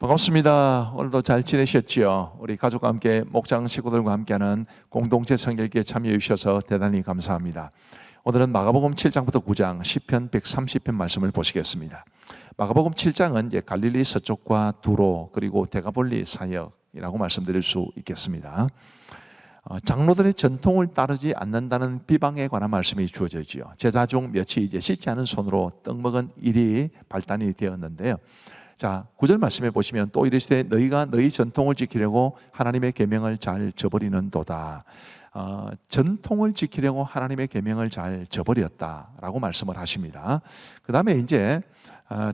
반갑습니다. 오늘도 잘 지내셨지요? 우리 가족과 함께 목장 식구들과 함께하는 공동체 성결기에 참여해 주셔서 대단히 감사합니다. 오늘은 마가복음 7장부터 9장 시편 130편 말씀을 보시겠습니다. 마가복음 7장은 이제 갈릴리 서쪽과 두로 그리고 데가볼리 사역이라고 말씀드릴 수 있겠습니다. 장로들의 전통을 따르지 않는다는 비방에 관한 말씀이 주어져 있지요. 제자 중 몇이 이제 씻지 않은 손으로 떡 먹은 일이 발단이 되었는데요. 자, 9절 말씀해 보시면 또 이르시되 너희가 너희 전통을 지키려고 하나님의 계명을 잘 저버리는도다. 전통을 지키려고 하나님의 계명을 잘 저버렸다라고 말씀을 하십니다. 그 다음에 이제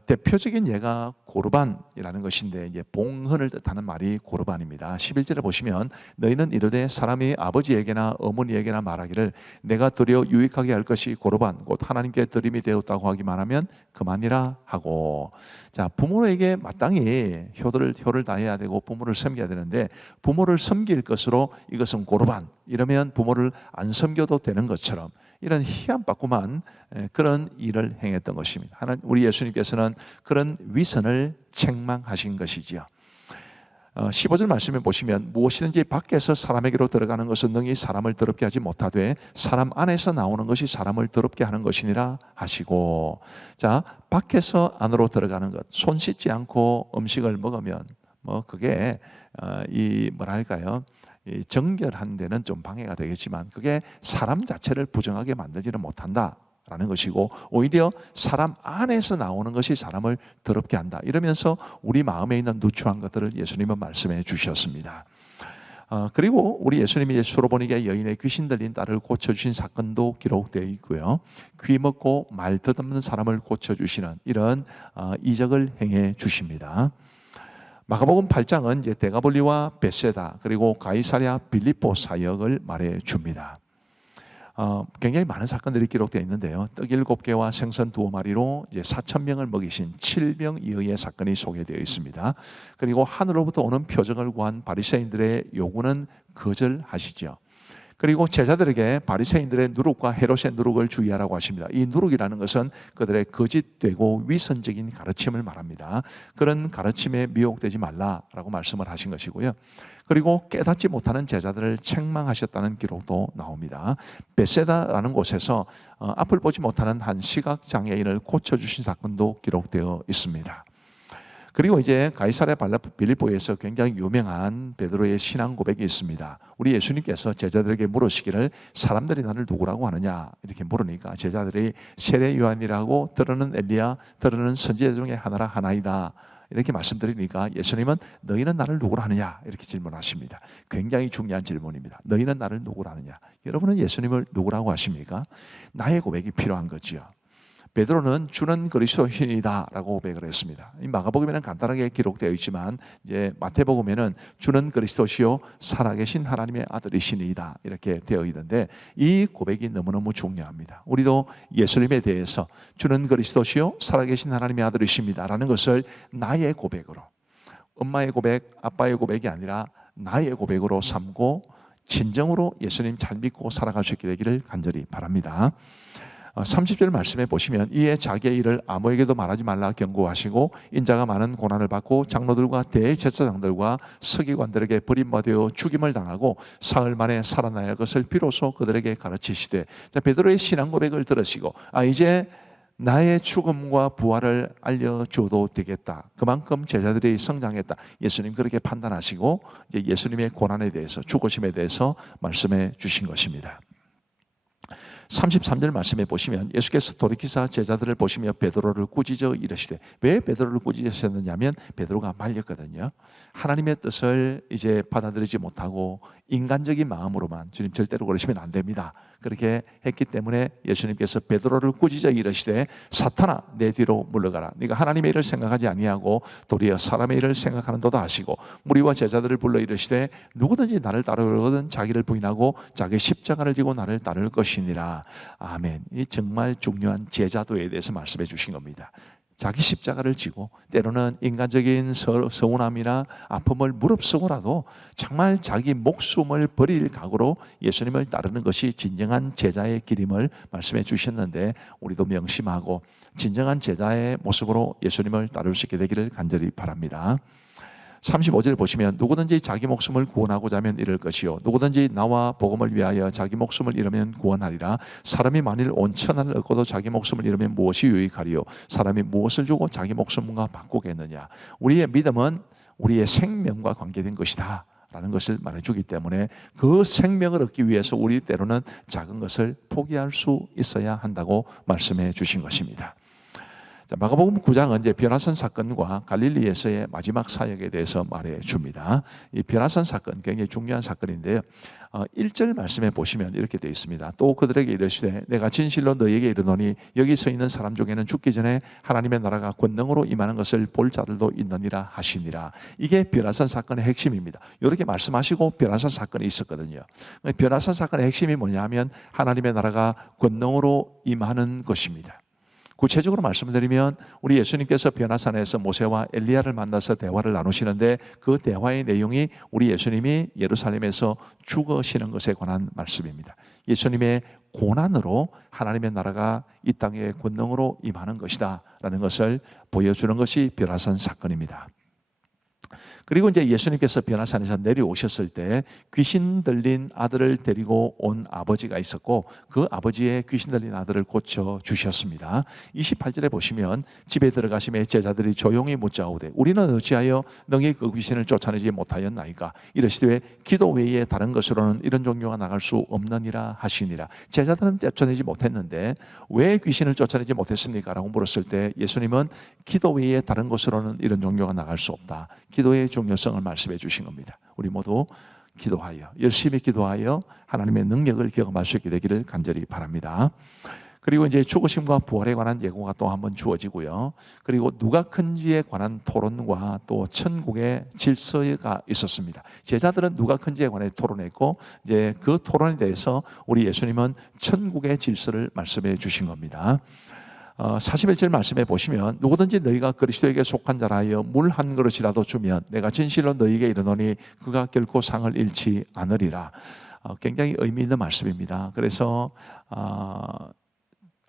대표적인 예가 고르반이라는 것인데 이제 봉헌을 뜻하는 말이 고르반입니다. 11절에 보시면 너희는 이르되 사람이 아버지에게나 어머니에게나 말하기를 내가 드려 유익하게 할 것이 고르반 곧 하나님께 드림이 되었다고 하기만 하면 그만이라 하고, 자, 부모에게 마땅히 효를 다해야 되고 부모를 섬겨야 되는데 부모를 섬길 것으로 이것은 고르반, 이러면 부모를 안 섬겨도 되는 것처럼 이런 희한바꾸만 그런 일을 행했던 것입니다. 우리 예수님께서는 그런 위선을 책망하신 것이지요. 15절 말씀에 보시면 무엇이든지 밖에서 사람에게로 들어가는 것은 능히 사람을 더럽게 하지 못하되 사람 안에서 나오는 것이 사람을 더럽게 하는 것이니라 하시고, 자, 밖에서 안으로 들어가는 것, 손 씻지 않고 음식을 먹으면 그게 이 정결한 데는 좀 방해가 되겠지만 그게 사람 자체를 부정하게 만들지는 못한다라는 것이고, 오히려 사람 안에서 나오는 것이 사람을 더럽게 한다, 이러면서 우리 마음에 있는 누추한 것들을 예수님은 말씀해 주셨습니다. 그리고 우리 예수님이 수로보니게 여인의 귀신 들린 딸을 고쳐주신 사건도 기록되어 있고요. 귀 먹고 말 듣없는 사람을 고쳐주시는 이런 이적을 행해 주십니다. 마가복음 8장은 이제 데가볼리와 벳세다 그리고 가이사랴 빌립보 사역을 말해 줍니다. 굉장히 많은 사건들이 기록되어 있는데요. 떡 7개와 생선 2마리로 이제 4,000명을 먹이신 7명이의 사건이 소개되어 있습니다. 그리고 하늘로부터 오는 표적을 구한 바리새인들의 요구는 거절하시죠. 그리고 제자들에게 바리새인들의 누룩과 헤롯의 누룩을 주의하라고 하십니다. 이 누룩이라는 것은 그들의 거짓되고 위선적인 가르침을 말합니다. 그런 가르침에 미혹되지 말라라고 말씀을 하신 것이고요. 그리고 깨닫지 못하는 제자들을 책망하셨다는 기록도 나옵니다. 벳세다라는 곳에서 앞을 보지 못하는 한 시각장애인을 고쳐주신 사건도 기록되어 있습니다. 그리고 이제 가이사랴 빌립보에서 굉장히 유명한 베드로의 신앙 고백이 있습니다. 우리 예수님께서 제자들에게 물으시기를 사람들이 나를 누구라고 하느냐 이렇게 물으니까 제자들이 세례 요한이라고, 들어는 엘리야, 들어는 선지자 중에 하나이다 이렇게 말씀드리니까 예수님은 너희는 나를 누구라 하느냐 이렇게 질문하십니다. 굉장히 중요한 질문입니다. 너희는 나를 누구라 하느냐. 여러분은 예수님을 누구라고 하십니까? 나의 고백이 필요한 거죠. 베드로는 주는 그리스도이시니이다 라고 고백을 했습니다. 이 마가복음에는 간단하게 기록되어 있지만 이제 마태복음에는 주는 그리스도시요 살아계신 하나님의 아들이시니이다 이렇게 되어 있는데 이 고백이 너무너무 중요합니다. 우리도 예수님에 대해서 주는 그리스도시요 살아계신 하나님의 아들이십니다 라는 것을 나의 고백으로, 엄마의 고백, 아빠의 고백이 아니라 나의 고백으로 삼고 진정으로 예수님 잘 믿고 살아갈 수 있게 되기를 간절히 바랍니다. 30절 말씀에 보시면 이에 자기의 일을 아무에게도 말하지 말라 경고하시고 인자가 많은 고난을 받고 장로들과 대제사장들과 서기관들에게 버림받아 죽임을 당하고 사흘 만에 살아나야 할 것을 비로소 그들에게 가르치시되, 자, 베드로의 신앙 고백을 들으시고 이제 나의 죽음과 부활을 알려줘도 되겠다, 그만큼 제자들이 성장했다, 예수님 그렇게 판단하시고 이제 예수님의 고난에 대해서, 죽으심에 대해서 말씀해 주신 것입니다. 33절 말씀에 보시면 예수께서 돌이키사 제자들을 보시며 베드로를 꾸짖어 이르시되, 왜 베드로를 꾸짖으셨느냐면 베드로가 말렸거든요. 하나님의 뜻을 이제 받아들이지 못하고 인간적인 마음으로만, 주님 절대로 그러시면 안 됩니다, 그렇게 했기 때문에 예수님께서 베드로를 꾸짖어 이르시되 사탄아 내 뒤로 물러가라, 네가 하나님의 일을 생각하지 아니하고 도리어 사람의 일을 생각하는도다 하시고, 무리와 제자들을 불러 이르시되 누구든지 나를 따르거든 자기를 부인하고 자기 십자가를 지고 나를 따를 것이니라. 아멘. 이 정말 중요한 제자도에 대해서 말씀해 주신 겁니다. 자기 십자가를 지고 때로는 인간적인 서운함이나 아픔을 무릅쓰고라도 정말 자기 목숨을 버릴 각오로 예수님을 따르는 것이 진정한 제자의 길임을 말씀해 주셨는데, 우리도 명심하고 진정한 제자의 모습으로 예수님을 따를 수 있게 되기를 간절히 바랍니다. 35절 보시면 누구든지 자기 목숨을 구원하고자 하면 잃을 것이요 누구든지 나와 복음을 위하여 자기 목숨을 잃으면 구원하리라. 사람이 만일 온 천하를 얻고도 자기 목숨을 잃으면 무엇이 유익하리요 사람이 무엇을 주고 자기 목숨과 바꾸겠느냐. 우리의 믿음은 우리의 생명과 관계된 것이다 라는 것을 말해주기 때문에 그 생명을 얻기 위해서 우리 때로는 작은 것을 포기할 수 있어야 한다고 말씀해 주신 것입니다. 자, 마가복음 9장은 이제 변화산 사건과 갈릴리에서의 마지막 사역에 대해서 말해 줍니다. 이 변화산 사건 굉장히 중요한 사건인데요. 1절 말씀에 보시면 이렇게 되어 있습니다. 또 그들에게 이르시되 내가 진실로 너희에게 이르노니 여기 서 있는 사람 중에는 죽기 전에 하나님의 나라가 권능으로 임하는 것을 볼 자들도 있느니라 하시니라. 이게 변화산 사건의 핵심입니다. 이렇게 말씀하시고 변화산 사건이 있었거든요. 변화산 사건의 핵심이 뭐냐 하면 하나님의 나라가 권능으로 임하는 것입니다. 구체적으로 말씀드리면 우리 예수님께서 변화산에서 모세와 엘리야를 만나서 대화를 나누시는데 그 대화의 내용이 우리 예수님이 예루살렘에서 죽으시는 것에 관한 말씀입니다. 예수님의 고난으로 하나님의 나라가 이 땅에 권능으로 임하는 것이다 라는 것을 보여주는 것이 변화산 사건입니다. 그리고 이제 예수님께서 변화산에서 내려오셨을 때 귀신 들린 아들을 데리고 온 아버지가 있었고 그 아버지의 귀신 들린 아들을 고쳐 주셨습니다. 28절에 보시면 집에 들어가시매 제자들이 조용히 묻자오되 우리는 어찌하여 너희 그 귀신을 쫓아내지 못하였나이까. 이르시되 기도 외에 다른 것으로는 이런 종류가 나갈 수 없느니라 하시니라. 제자들은 쫓아내지 못했는데 왜 귀신을 쫓아내지 못했습니까? 라고 물었을 때 예수님은 기도 외에 다른 것으로는 이런 종류가 나갈 수 없다. 기도의 중요성을 말씀해 주신 겁니다. 우리 모두 기도하여 열심히 기도하여 하나님의 능력을 경험할 수 있게 되기를 간절히 바랍니다. 그리고 이제 죽으심과 부활에 관한 예고가 또 한번 주어지고요. 그리고 누가 큰지에 관한 토론과 또 천국의 질서가 있었습니다. 제자들은 누가 큰지에 관해 토론했고 이제 그 토론에 대해서 우리 예수님은 천국의 질서를 말씀해 주신 겁니다. 41절 말씀에 보시면 누구든지 너희가 그리스도에게 속한 자라 하여 물 한 그릇이라도 주면 내가 진실로 너희에게 이르노니 그가 결코 상을 잃지 않으리라. 굉장히 의미 있는 말씀입니다. 그래서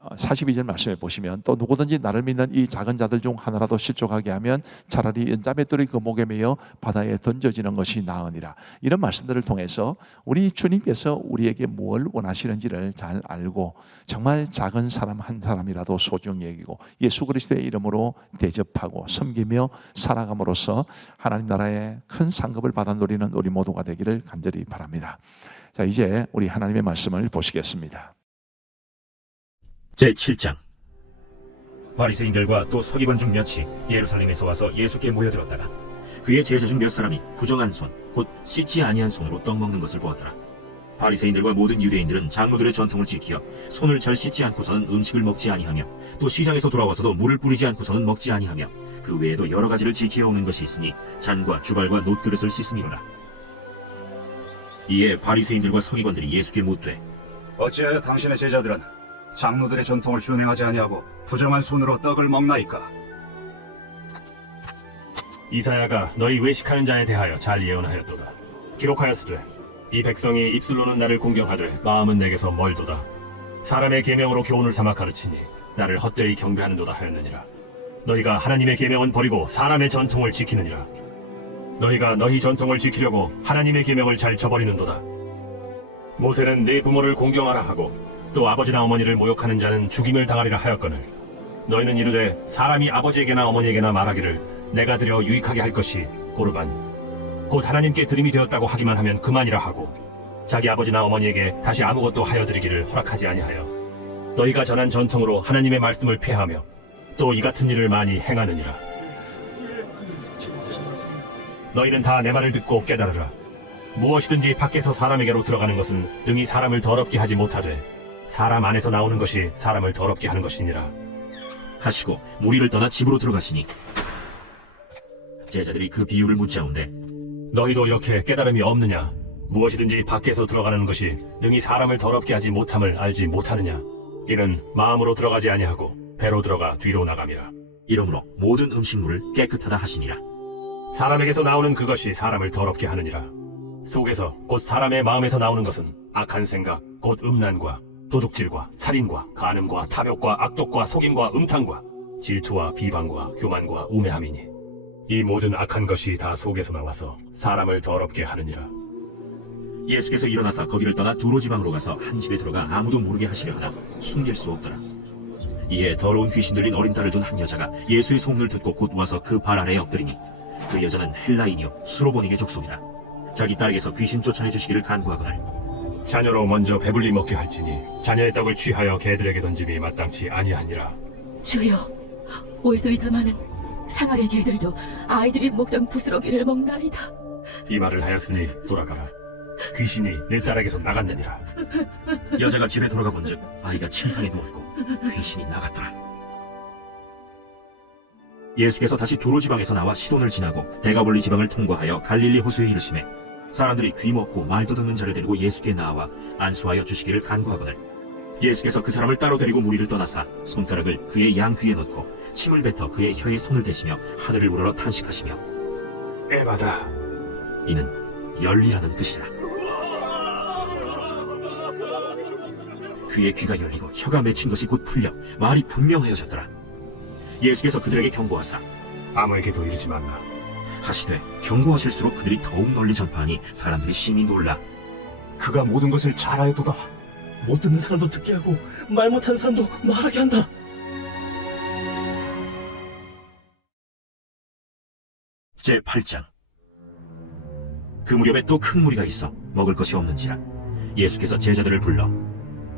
42절 말씀에 보시면 또 누구든지 나를 믿는 이 작은 자들 중 하나라도 실족하게 하면 차라리 연자맷돌이 그 목에 매여 바다에 던져지는 것이 나으니라. 이런 말씀들을 통해서 우리 주님께서 우리에게 뭘 원하시는지를 잘 알고 정말 작은 사람 한 사람이라도 소중히 여기고 예수 그리스도의 이름으로 대접하고 섬기며 살아감으로써 하나님 나라의 큰 상급을 받아 누리는 우리 모두가 되기를 간절히 바랍니다. 자, 이제 우리 하나님의 말씀을 보시겠습니다. 제7장. 바리새인들과 또 서기관 중 몇이 예루살렘에서 와서 예수께 모여들었다가 그의 제자 중 몇 사람이 부정한 손, 곧 씻지 아니한 손으로 떡 먹는 것을 보았더라. 바리새인들과 모든 유대인들은 장로들의 전통을 지키어 손을 잘 씻지 않고서는 음식을 먹지 아니하며 또 시장에서 돌아와서도 물을 뿌리지 않고서는 먹지 아니하며 그 외에도 여러 가지를 지키어 오는 것이 있으니 잔과 주발과 놋그릇을 씻음이로라. 이에 바리새인들과 서기관들이 예수께 묻되 어찌하여 당신의 제자들은 장로들의 전통을 준행하지 아니하고 부정한 손으로 떡을 먹나이까? 이사야가 너희 외식하는 자에 대하여 잘 예언하였도다. 기록하였으되 이 백성이 입술로는 나를 공경하되 마음은 내게서 멀도다. 사람의 계명으로 교훈을 삼아 가르치니 나를 헛되이 경배하는도다 하였느니라. 너희가 하나님의 계명은 버리고 사람의 전통을 지키느니라. 너희가 너희 전통을 지키려고 하나님의 계명을 잘 저버리는도다. 모세는 네 부모를 공경하라 하고 또 아버지나 어머니를 모욕하는 자는 죽임을 당하리라 하였거늘 너희는 이르되 사람이 아버지에게나 어머니에게나 말하기를 내가 드려 유익하게 할 것이 고르반 곧 하나님께 드림이 되었다고 하기만 하면 그만이라 하고 자기 아버지나 어머니에게 다시 아무것도 하여 드리기를 허락하지 아니하여 너희가 전한 전통으로 하나님의 말씀을 폐하며 또 이 같은 일을 많이 행하느니라. 너희는 다 내 말을 듣고 깨달으라. 무엇이든지 밖에서 사람에게로 들어가는 것은 능히 사람을 더럽게 하지 못하되 사람 안에서 나오는 것이 사람을 더럽게 하는 것이니라 하시고 무리를 떠나 집으로 들어가시니 제자들이 그 비유를 묻자온데 너희도 이렇게 깨달음이 없느냐? 무엇이든지 밖에서 들어가는 것이 능히 사람을 더럽게 하지 못함을 알지 못하느냐? 이는 마음으로 들어가지 아니하고 배로 들어가 뒤로 나감이라. 이러므로 모든 음식물을 깨끗하다 하시니라. 사람에게서 나오는 그것이 사람을 더럽게 하느니라. 속에서 곧 사람의 마음에서 나오는 것은 악한 생각 곧 음란과 도둑질과 살인과 간음과 탐욕과 악독과 속임과 음탕과 질투와 비방과 교만과 우매함이니 이 모든 악한 것이 다 속에서 나와서 사람을 더럽게 하느니라. 예수께서 일어나서 거기를 떠나 두로 지방으로 가서 한 집에 들어가 아무도 모르게 하시려 하나 숨길 수 없더라. 이에 더러운 귀신 들린 어린 딸을 둔 한 여자가 예수의 소문을 듣고 곧 와서 그 발 아래에 엎드리니 그 여자는 헬라인이요 수로보니게 족속이라. 자기 딸에게서 귀신 쫓아내 주시기를 간구하거늘 자녀로 먼저 배불리 먹게 할지니 자녀의 떡을 취하여 개들에게 던짐이 마땅치 아니하니라. 주여, 올소이다마는 상아의 개들도 아이들이 먹던 부스러기를 먹나이다. 이 말을 하였으니 돌아가라. 귀신이 내 딸에게서 나갔느니라. 여자가 집에 돌아가 본즉 아이가 침상에 누웠고 귀신이 나갔더라. 예수께서 다시 두로 지방에서 나와 시돈을 지나고 데가볼리 지방을 통과하여 갈릴리 호수에 이르시매 사람들이 귀 먹고 말도 듣는 자를 데리고 예수께 나와 안수하여 주시기를 간구하거늘 예수께서 그 사람을 따로 데리고 무리를 떠나사 손가락을 그의 양 귀에 넣고 침을 뱉어 그의 혀에 손을 대시며 하늘을 우러러 탄식하시며 에바다. 이는 열리라는 뜻이라. 그의 귀가 열리고 혀가 맺힌 것이 곧 풀려 말이 분명하여졌더라. 예수께서 그들에게 경고하사 아무에게도 이르지 말라. 하시되 경고하실수록 그들이 더욱 널리 전파하니 사람들이 심히 놀라 그가 모든 것을 잘 알도다. 못 듣는 사람도 듣게 하고 말 못하는 사람도 말하게 한다. 제8장. 그 무렵에 또 큰 무리가 있어 먹을 것이 없는지라 예수께서 제자들을 불러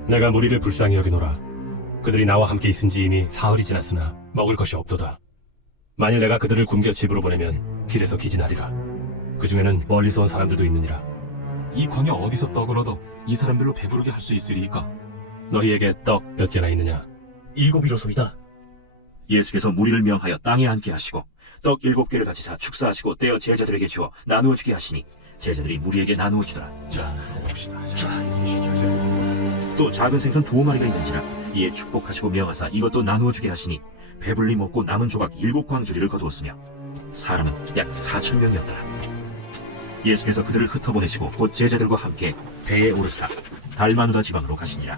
내가 무리를 불쌍히 여기노라. 그들이 나와 함께 있은지 이미 사흘이 지났으나 먹을 것이 없도다. 만일 내가 그들을 굶겨 집으로 보내면 길에서 기진하리라. 그 중에는 멀리서 온 사람들도 있느니라. 이 광야 어디서 떡을 얻어 이 사람들로 배부르게 할 수 있으리이까? 너희에게 떡 몇 개나 있느냐? 7이로소이다. 예수께서 무리를 명하여 땅에 앉게 하시고 떡 7개를 가지사 축사하시고 떼어 제자들에게 주어 나누어 주게 하시니 제자들이 무리에게 나누어 주더라. 또 작은 생선 2마리가 있는지라 이에 축복하시고 명하사 이것도 나누어 주게 하시니 배불리 먹고 남은 조각 7광주리를 거두었으며 사람은 약 4,000명이었더라. 예수께서 그들을 흩어보내시고 곧 제자들과 함께 배에 오르사 달마누다 지방으로 가시니라.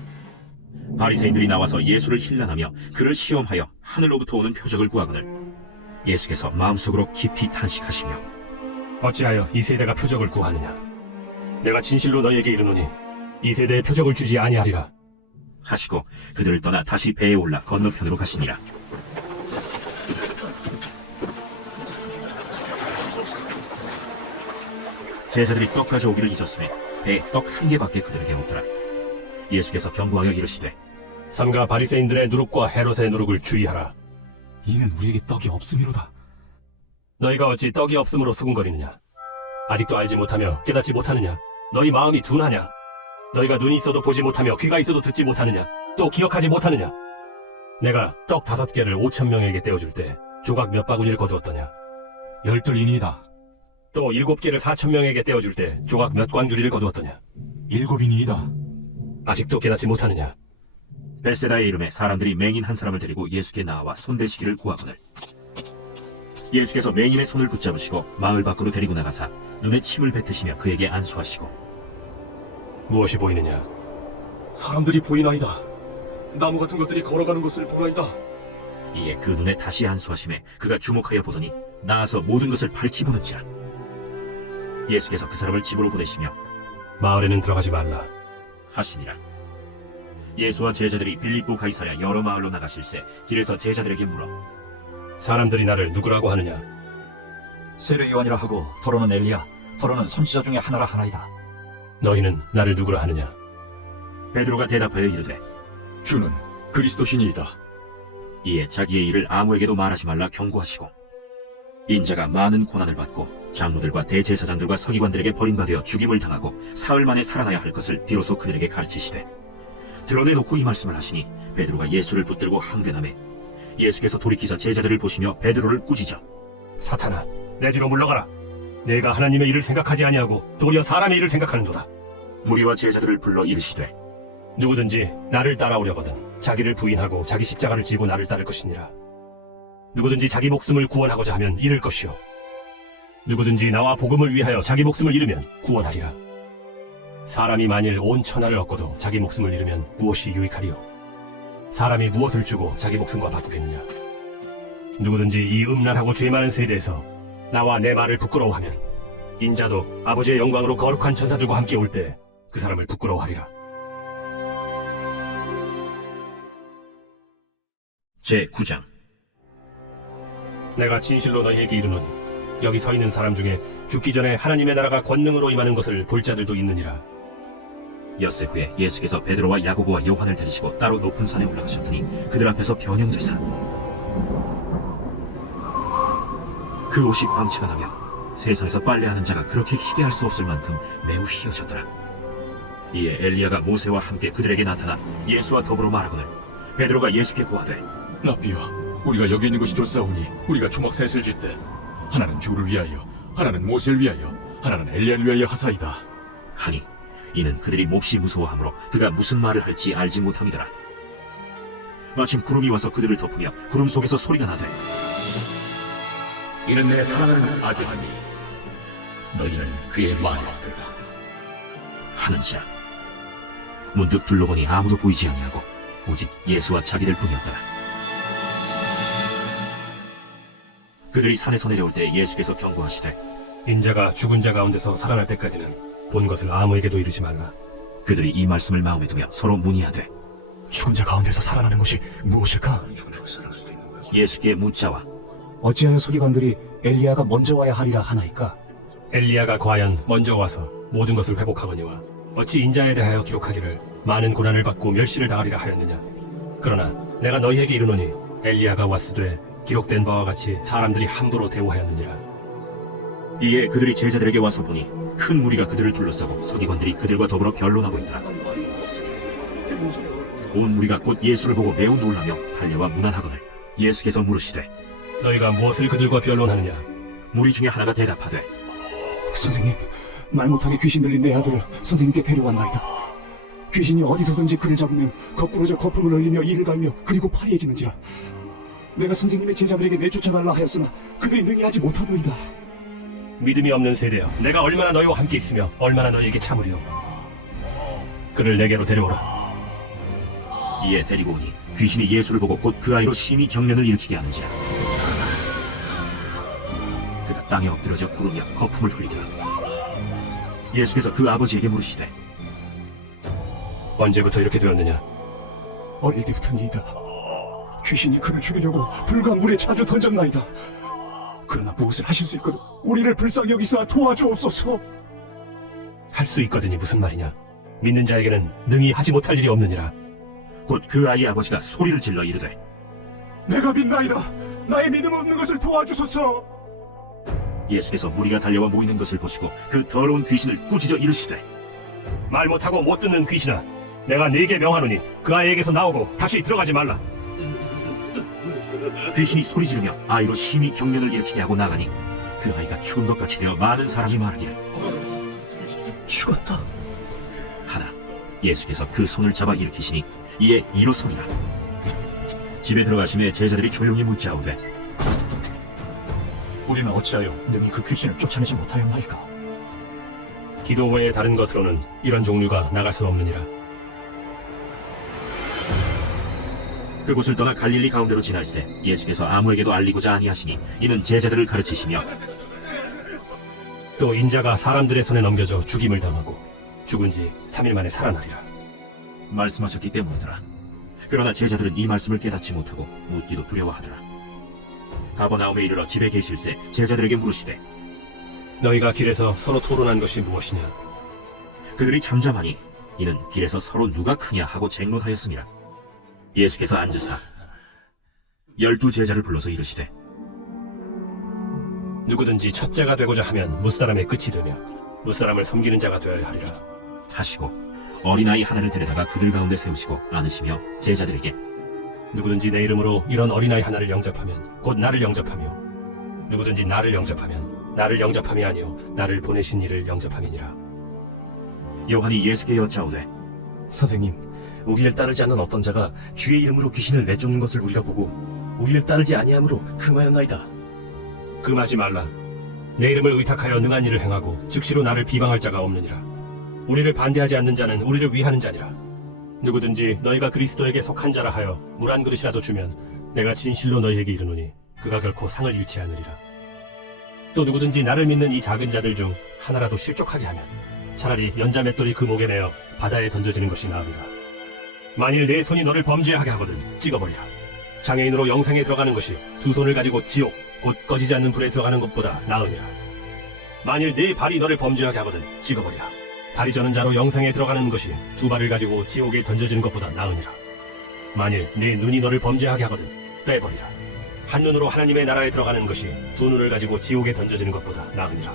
바리새인들이 나와서 예수를 힐난하며 그를 시험하여 하늘로부터 오는 표적을 구하거늘 예수께서 마음속으로 깊이 탄식하시며 어찌하여 이 세대가 표적을 구하느냐? 내가 진실로 너희에게 이르노니 이 세대에 표적을 주지 아니하리라. 하시고 그들을 떠나 다시 배에 올라 건너편으로 가시니라. 제자들이 떡 가져오기를 잊었으며 배에 떡 1개밖에 그들에게 없더라. 예수께서 경고하여 이르시되 삼가 바리새인들의 누룩과 헤롯의 누룩을 주의하라. 이는 우리에게 떡이 없음이로다. 너희가 어찌 떡이 없음으로 수군거리느냐? 아직도 알지 못하며 깨닫지 못하느냐? 너희 마음이 둔하냐? 너희가 눈이 있어도 보지 못하며 귀가 있어도 듣지 못하느냐? 또 기억하지 못하느냐? 내가 떡 5개를 5,000명에게 떼어줄 때 조각 몇 바구니를 거두었더냐? 12이니이다. 또 7개를 4,000명에게 떼어줄 때 조각 몇 광주리를 거두었더냐? 7이니이다. 아직도 깨닫지 못하느냐? 벳세다의 이름에 사람들이 맹인 한 사람을 데리고 예수께 나와 손대시기를 구하거늘 예수께서 맹인의 손을 붙잡으시고 마을 밖으로 데리고 나가사 눈에 침을 뱉으시며 그에게 안수하시고 무엇이 보이느냐? 사람들이 보이나이다. 나무 같은 것들이 걸어가는 것을 보나이다. 이에 그 눈에 다시 안수하심에 그가 주목하여 보더니 나아서 모든 것을 밝히 보는지라. 예수께서 그 사람을 집으로 보내시며 마을에는 들어가지 말라. 하시니라. 예수와 제자들이 빌립보 가이사랴 여러 마을로 나가실새 길에서 제자들에게 물어 사람들이 나를 누구라고 하느냐? 세례 요한이라 하고 더러는 엘리야, 더러는 선지자 중에 하나라 하나이다. 너희는 나를 누구라 하느냐? 베드로가 대답하여 이르되 주는 그리스도시니이다. 이에 자기의 일을 아무에게도 말하지 말라 경고하시고 인자가 많은 고난을 받고 장로들과 대제사장들과 서기관들에게 버림받아 죽임을 당하고 사흘 만에 살아나야 할 것을 비로소 그들에게 가르치시되 드러내놓고 이 말씀을 하시니 베드로가 예수를 붙들고 항변하매 예수께서 돌이키사 제자들을 보시며 베드로를 꾸짖어 사탄아, 내 뒤로 물러가라. 내가 하나님의 일을 생각하지 아니하고 도리어 사람의 일을 생각하는도다. 무리와 제자들을 불러 이르시되 누구든지 나를 따라오려거든 자기를 부인하고 자기 십자가를 지고 나를 따를 것이니라. 누구든지 자기 목숨을 구원하고자 하면 잃을 것이요 누구든지 나와 복음을 위하여 자기 목숨을 잃으면 구원하리라. 사람이 만일 온 천하를 얻고도 자기 목숨을 잃으면 무엇이 유익하리요? 사람이 무엇을 주고 자기 목숨과 바꾸겠느냐? 누구든지 이 음란하고 죄 많은 세대에서 나와 내 말을 부끄러워하면 인자도 아버지의 영광으로 거룩한 천사들과 함께 올 때 그 사람을 부끄러워하리라. 제9장. 내가 진실로 너희에게 이르노니 여기 서 있는 사람 중에 죽기 전에 하나님의 나라가 권능으로 임하는 것을 볼 자들도 있느니라. 엿새 후에 예수께서 베드로와 야고보와 요한을 데리시고 따로 높은 산에 올라가셨더니 그들 앞에서 변형되사 그 옷이 광채가 나며 세상에서 빨래하는 자가 그렇게 희게 할 수 없을 만큼 매우 희어졌더라. 이에 엘리야가 모세와 함께 그들에게 나타나 예수와 더불어 말하거늘 베드로가 예수께 고하되 라비여, 우리가 여기 있는 것이 좋사오니 우리가 초막 셋을 짓되 하나는 주를 위하여, 하나는 모세를 위하여, 하나는 엘리야를 위하여 하사이다. 하니 이는 그들이 몹시 무서워하므로 그가 무슨 말을 할지 알지 못함이더라. 마침 구름이 와서 그들을 덮으며 구름 속에서 소리가 나되 이는 내 사랑하는 아들이니 너희는 그의 말을 들으라. 하는지라. 문득 둘러보니 아무도 보이지 아니하고 오직 예수와 자기들 뿐이었더라. 그들이 산에서 내려올 때 예수께서 경고하시되 인자가 죽은 자 가운데서 살아날 때까지는 본 것을 아무에게도 이르지 말라. 그들이 이 말씀을 마음에 두며 서로 문의하되 죽은 자 가운데서 살아나는 것이 무엇일까? 예수께 묻자와 어찌하여 서기관들이 엘리야가 먼저 와야 하리라 하나이까? 엘리야가 과연 먼저 와서 모든 것을 회복하거니와 어찌 인자에 대하여 기록하기를 많은 고난을 받고 멸시를 당하리라 하였느냐. 그러나 내가 너희에게 이르노니 엘리야가 왔으되 기록된 바와 같이 사람들이 함부로 대우하였느니라. 이에 그들이 제자들에게 와서 보니 큰 무리가 그들을 둘러싸고 서기관들이 그들과 더불어 변론하고 있더라. 온 무리가 곧 예수를 보고 매우 놀라며 달려와 문안하거늘 예수께서 물으시되 너희가 무엇을 그들과 변론하느냐. 무리 중에 하나가 대답하되 선생님, 말 못하게 귀신 들린 내 아들을 선생님께 데려왔나이다. 귀신이 어디서든지 그를 잡으면 거꾸로져 거품을 흘리며 이를 갈며 그리고 파리해지는지라. 내가 선생님의 제자들에게 내쫓아달라 하였으나 그들이 능히 하지 못하더이다. 믿음이 없는 세대여, 내가 얼마나 너희와 함께 있으며 얼마나 너희에게 참으리요. 그를 내게로 데려오라. 이에 데리고 오니 귀신이 예수를 보고 곧 그 아이로 심히 경련을 일으키게 하는지라. 그가 땅에 엎드려져 구르며 거품을 흘리더라. 예수께서 그 아버지에게 물으시되 언제부터 이렇게 되었느냐. 어릴 때부터니이다. 귀신이 그를 죽이려고 불과 물에 자주 던졌나이다. 그러나 무엇을 하실 수 있거든 우리를 불쌍히 여기사 도와주옵소서. 할 수 있거든이 무슨 말이냐. 믿는 자에게는 능히 하지 못할 일이 없느니라. 곧 그 아이의 아버지가 소리를 질러 이르되 내가 믿나이다. 나의 믿음 없는 것을 도와주소서. 예수께서 무리가 달려와 모이는 것을 보시고 그 더러운 귀신을 꾸짖어 이르시되 말 못하고 못 듣는 귀신아, 내가 네게 명하노니 그 아이에게서 나오고 다시 들어가지 말라. 귀신이 소리 지르며 아이로 심히 경련을 일으키게 하고 나가니 그 아이가 죽은 것 같이 되어 많은 사람이 말하기를 죽었다. 하나 예수께서 그 손을 잡아 일으키시니 이에 일어서니라. 집에 들어가심에 제자들이 조용히 묻자오되 우리는 어찌하여 능히 그 귀신을 쫓아내지 못하였나이까? 기도 외에 다른 것으로는 이런 종류가 나갈 수 없느니라. 그곳을 떠나 갈릴리 가운데로 지날새 예수께서 아무에게도 알리고자 아니하시니 이는 제자들을 가르치시며 또 인자가 사람들의 손에 넘겨져 죽임을 당하고 죽은 지 3일 만에 살아나리라. 말씀하셨기 때문이더라. 그러나 제자들은 이 말씀을 깨닫지 못하고 묻기도 두려워하더라. 가버나움에 이르러 집에 계실새 제자들에게 물으시되 너희가 길에서 서로 토론한 것이 무엇이냐. 그들이 잠잠하니 이는 길에서 서로 누가 크냐 하고 쟁론하였습니다. 예수께서 앉으사 12 제자를 불러서 이르시되 누구든지 첫째가 되고자 하면 무사람의 끝이 되며 무사람을 섬기는 자가 되어야 하리라 하시고 어린아이 하나를 데려다가 그들 가운데 세우시고 안으시며 제자들에게 누구든지 내 이름으로 이런 어린아이 하나를 영접하면 곧 나를 영접하며 누구든지 나를 영접하면 나를 영접함이 아니요 나를 보내신 이를 영접함이니라. 요한이 예수께 여짜오되 선생님, 우리를 따르지 않는 어떤 자가 주의 이름으로 귀신을 내쫓는 것을 우리가 보고 우리를 따르지 아니함으로 금하였나이다. 금하지 말라. 내 이름을 의탁하여 능한 일을 행하고 즉시로 나를 비방할 자가 없느니라. 우리를 반대하지 않는 자는 우리를 위하는 자니라. 누구든지 너희가 그리스도에게 속한 자라 하여 물 한 그릇이라도 주면 내가 진실로 너희에게 이르노니 그가 결코 상을 잃지 않으리라. 또 누구든지 나를 믿는 이 작은 자들 중 하나라도 실족하게 하면 차라리 연자 맷돌이 그 목에 매어 바다에 던져지는 것이 나으리라. 만일 내 손이 너를 범죄하게 하거든 찍어버리라. 장애인으로 영생에 들어가는 것이 두 손을 가지고 지옥 곧 꺼지지 않는 불에 들어가는 것보다 나으니라. 만일 네 발이 너를 범죄하게 하거든 찍어버리라. 다리 저는 자로 영생에 들어가는 것이 두 발을 가지고 지옥에 던져지는 것보다 나으니라. 만일 네 눈이 너를 범죄하게 하거든 빼버리라. 한 눈으로 하나님의 나라에 들어가는 것이 두 눈을 가지고 지옥에 던져지는 것보다 나으니라.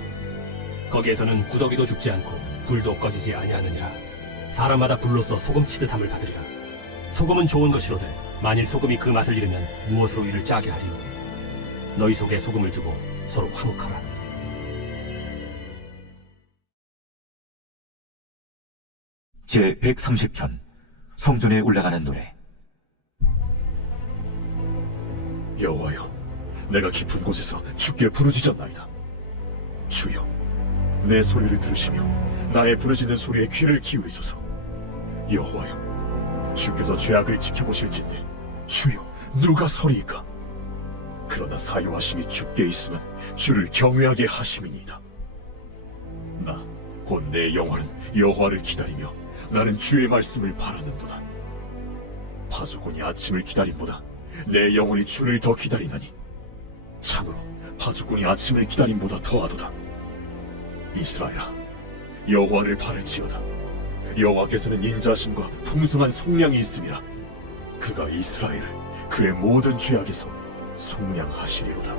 거기에서는 구더기도 죽지 않고 불도 꺼지지 아니하느니라. 사람마다 불로써 소금 치듯함을 받으리라. 소금은 좋은 것이로되 만일 소금이 그 맛을 잃으면 무엇으로 이를 짜게 하리요. 너희 속에 소금을 두고 서로 화목하라. 제 130편 성전에 올라가는 노래. 여호와여, 내가 깊은 곳에서 주께 부르짖었나이다. 주여, 내 소리를 들으시며 나의 부르짖는 소리에 귀를 기울이소서. 여호와여, 주께서 죄악을 지켜보실진데 주여, 누가 서리이까? 그러나 사유하심이 주께 있으면 주를 경외하게 하심이니이다. 나 곧 내 영혼은 여호와를 기다리며 나는 주의 말씀을 바라는도다. 파수꾼이 아침을 기다림보다 내 영혼이 주를 더 기다리나니 참으로 파수꾼이 아침을 기다림보다 더하도다. 이스라엘아, 여호와를 바랄지어다. 여호와께서는 인자하심과 풍성한 속량이 있음이라. 그가 이스라엘을 그의 모든 죄악에서 속량하시리로다.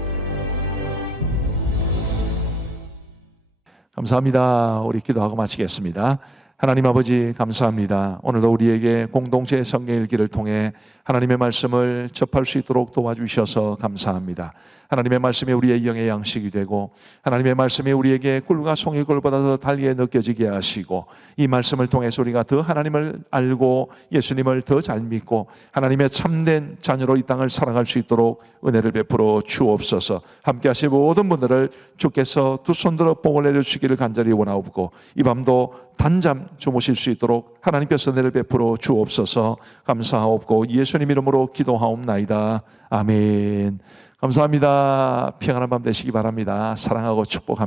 감사합니다. 우리 기도하고 마치겠습니다. 하나님 아버지 감사합니다. 오늘도 우리에게 공동체 성경 읽기를 통해 하나님의 말씀을 접할 수 있도록 도와주셔서 감사합니다. 하나님의 말씀이 우리의 영의 양식이 되고 하나님의 말씀이 우리에게 꿀과 송이 꿀보다 더 달게 느껴지게 하시고 이 말씀을 통해서 우리가 더 하나님을 알고 예수님을 더 잘 믿고 하나님의 참된 자녀로 이 땅을 살아갈 수 있도록 은혜를 베풀어 주옵소서. 함께 하신 모든 분들을 주께서 두 손들어 복을 내려주시기를 간절히 원하옵고 이 밤도 단잠 주무실 수 있도록 하나님께서 은혜를 베풀어 주옵소서. 감사하옵고 예수님 이름으로 기도하옵나이다. 아멘. 감사합니다. 평안한 밤 되시기 바랍니다. 사랑하고 축복합니다.